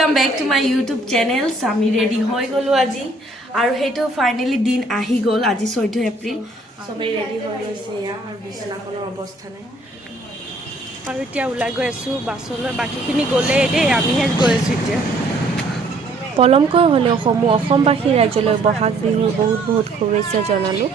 Welcome back to my YouTube channel. Sami ready hoi golo aji aru heto finally din ahi gol aji 14 April. Sobai ready hoi goise ya aru bisala konor obostha nai. Aru tia ulai goi asu basolor baki kini gole de ami hes goi asu tia. পলমকৈ হলেও সমূহ অসমবাসী ৰাজ্যলৈ বহাগ বিহুৰ বহুত শুভেচ্ছা জনালো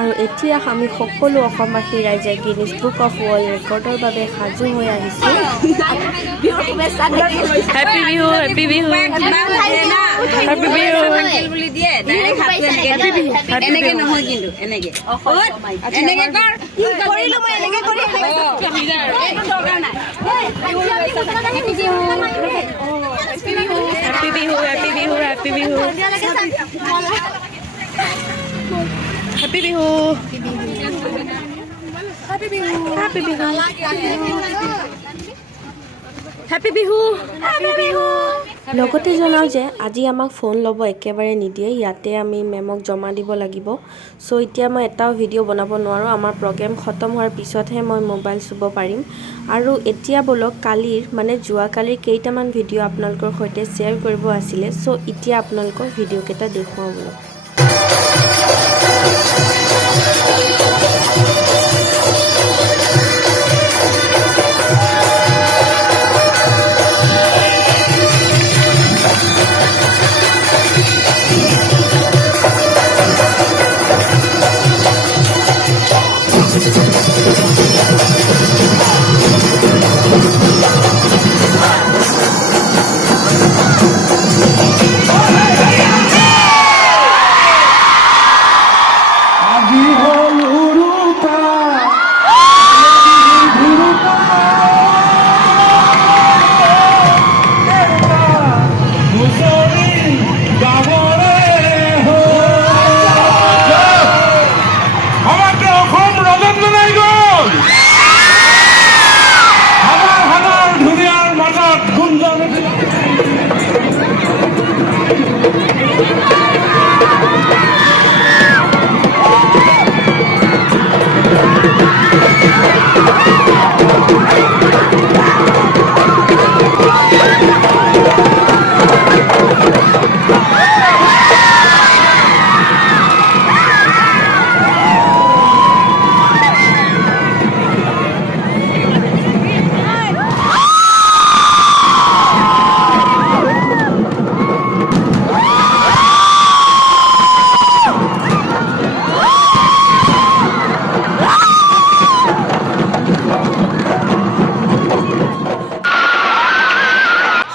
আৰু এতিয়া আমি সকলো অসমবাসী ৰাইজে গিনিজ বুক অফ ৱৰ্ল্ড ৰেকৰ্ডৰ বাবে সাজু হৈ আহিছো বিহুৰ শুভেচ্ছা happy Bihu happy Bihu happy Bihu বুলি দিয়ে ডাইৰেক্ট হাত এনেকে নহয় কিন্তু এনেকে এনেকে কৰ কৰিলো মই এনেকে কৰি এইটো দৰকাৰ নাই Happy Bihu, Happy Bihu, Happy Bihu. Happy Bihu. Happy Bihu. Happy Bihu. Happy Bihu. Happy Bihu. লগতে জনাও যে আজি আমাক ফোন ল'ব একেবাৰে নিদিয়ে ইয়াতে আমি মেমক জমা দিব লাগিব সো এতিয়া মই এটাও ভিডিও বনাব নোৱাৰো আমাৰ প্ৰগ্ৰাম খতম হোৱাৰ পিছতহে মই মোবাইল চুব পাৰিম আৰু এতিয়া বলক কালিৰ মানে জুৱা কালিৰ কেইটামান ভিডিও আপোনালোকৰ সৈতে শেয়াৰ কৰিব আছিলে সো এতিয়া আপোনালোকৰ ভিডিও কেটা দেখুৱাও বলক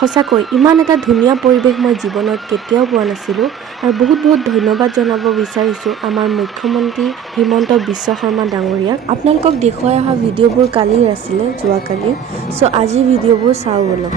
সঁচাকৈ ইমান এটা ধুনীয়া পৰিবেশ মই জীৱনত কেতিয়াও পোৱা নাছিলোঁ আৰু বহুত ধন্যবাদ জনাব বিচাৰিছোঁ আমাৰ মুখ্যমন্ত্ৰী হিমন্ত বিশ্ব শৰ্মা ডাঙৰীয়াক আপোনালোকক দেখুৱাই অহা ভিডিঅ'বোৰ কালিৰ আছিলে যোৱাকালি সো আজি ভিডিঅ'বোৰ চাওঁ বলক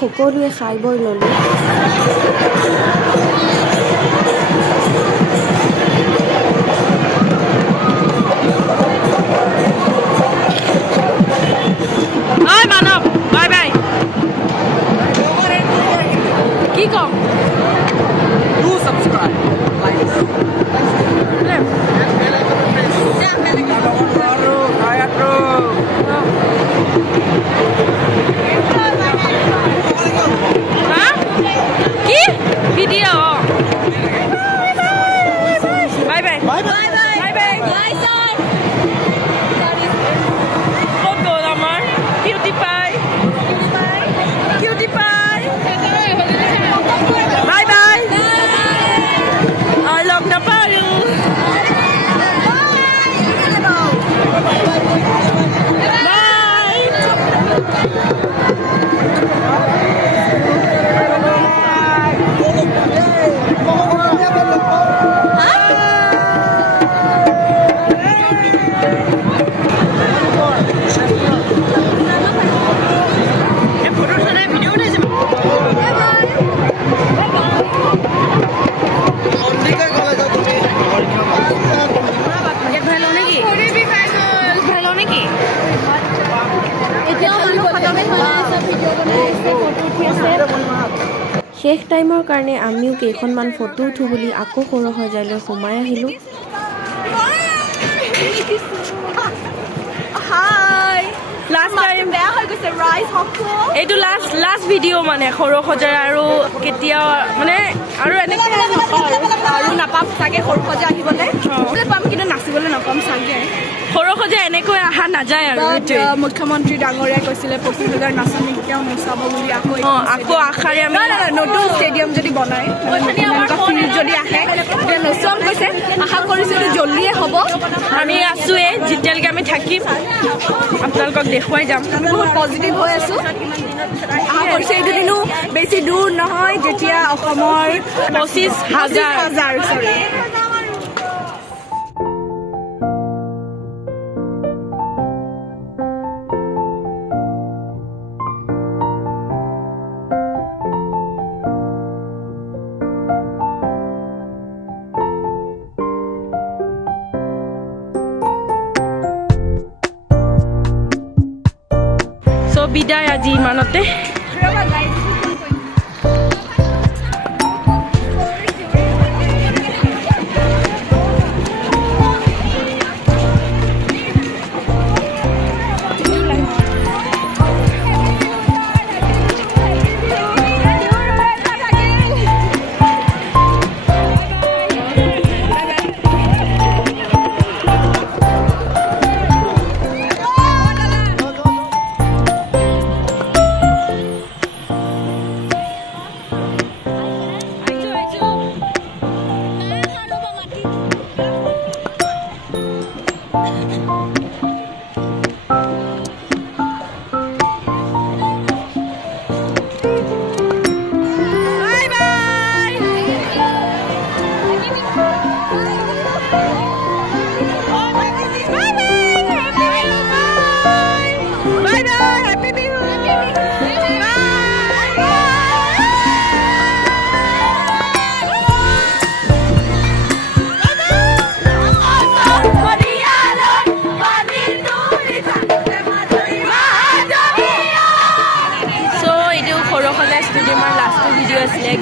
সকলোৱে খাই বৈ ল'লোঁ। মানৱ বাই বাই কি কম Do subscribe. কি video' bye bye bye bye bye bye ক'ত গ'ল আমাৰ কিউটি পাই বাই বাই আৰু লগ নাপাওঁ আৰু শেষ টাইমৰ কাৰণে আমিও কেইখনমান ফটো উঠোঁ বুলি আকৌ সৰহজাইলৈ সোমাই আহিলোঁ। এইটো লাষ্ট ভিডিঅ' মানে সৰহজাৰ আৰু কেতিয়াও মানে আৰু এনেকৈ আৰু নাপাম চাগে সৰুসজা আহিবলৈ পাম কিন্তু নাচিবলৈ নাপাম চাগে সৰহজা এনেকৈ অহা নাযায় আৰু মুখ্যমন্ত্ৰী ডাঙৰীয়াই কৈছিলে 25,000 নাচনী তেওঁ নচাব বুলি আকৌ আশাৰে আমি নতুন ষ্টেডিয়াম যদি বনাই ফিল্ড যদি আহে তেতিয়া নচুৱাম কৈছে আশা কৰিছোঁ এইটো জল্দিয়ে হ'ব আমি আছোঁৱে যেতিয়ালৈকে আমি থাকিম আপোনালোকক দেখুৱাই যাম আমি বহুত পজিটিভ হৈ আছোঁ আশা কৰিছোঁ এইটো দিনো বেছি দূৰ নহয় যেতিয়া অসমৰ 25,000 চৰি বিদায় আজি ইমানতে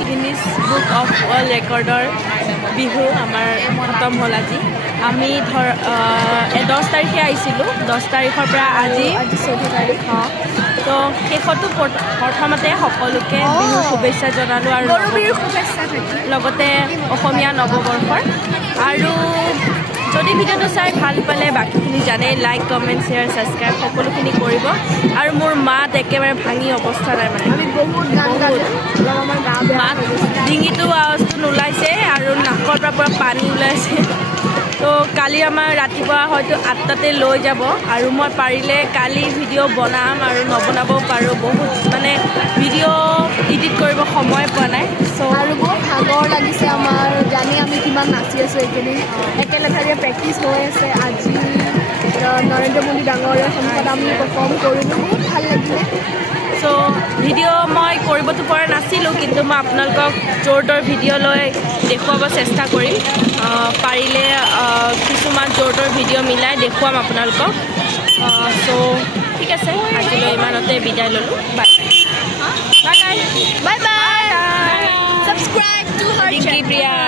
গিনিছ বুক অফ ৱৰ্ল্ড ৰেকৰ্ডৰ বিহু আমাৰ খতম হ'ল আজি আমি 10 তাৰিখে আহিছিলোঁ 10 তাৰিখৰ পৰা আজি 14 তাৰিখ তো শেষতো প্ৰথমতে সকলোকে বিহু শুভেচ্ছা জনালোঁ আৰু লগতে অসমীয়া নৱবৰ্ষৰ আৰু যদি ভিডিঅ'টো চাই ভাল পালে বাকীখিনি জানে লাইক কমেণ্ট শ্বেয়াৰ ছাবস্ক্ৰাইব সকলোখিনি কৰিব আৰু মোৰ মাত একেবাৰে ভাঙি অৱস্থা নাই মানে মাত ডিঙিটো আৱাজটো নোলাইছে আৰু নাকৰ পৰা পুৰা পানী ওলাইছে তো কালি আমাৰ ৰাতিপুৱা হয়তো 8টাতে লৈ যাব আৰু মই পাৰিলে কালি ভিডিঅ' বনাম আৰু নবনাবও পাৰোঁ বহুত মানে ভিডিঅ' এডিট কৰিব সময় পোৱা নাই আৰু বহুত ভাগৰ লাগিছে আমাৰ জানি আমি কিমান নাচি আছোঁ এইকেইদিন একেলেঠাৰীয়ে প্ৰেক্টিচ হৈ আছে আজি নৰেন্দ্ৰ মোদী ডাঙৰীয়াৰ সন্মুখত আমি পাৰফৰ্ম কৰিলোঁ বহুত ভাল লাগিলে চ' ভিডিঅ' মই কৰিবতো পৰা নাছিলোঁ, কিন্তু মই আপোনালোকক য'ৰ ত'ৰ ভিডিঅ' লৈ দেখুৱাব চেষ্টা কৰিম। পাৰিলে কিছুমান য'ৰ ত'ৰ ভিডিঅ' মিলাই দেখুৱাম আপোনালোকক। চ' ঠিক আছে, আজিলৈ ইমানতে বিদায় ল'লোঁ। Bye bye bye bye. Subscribe to her channel.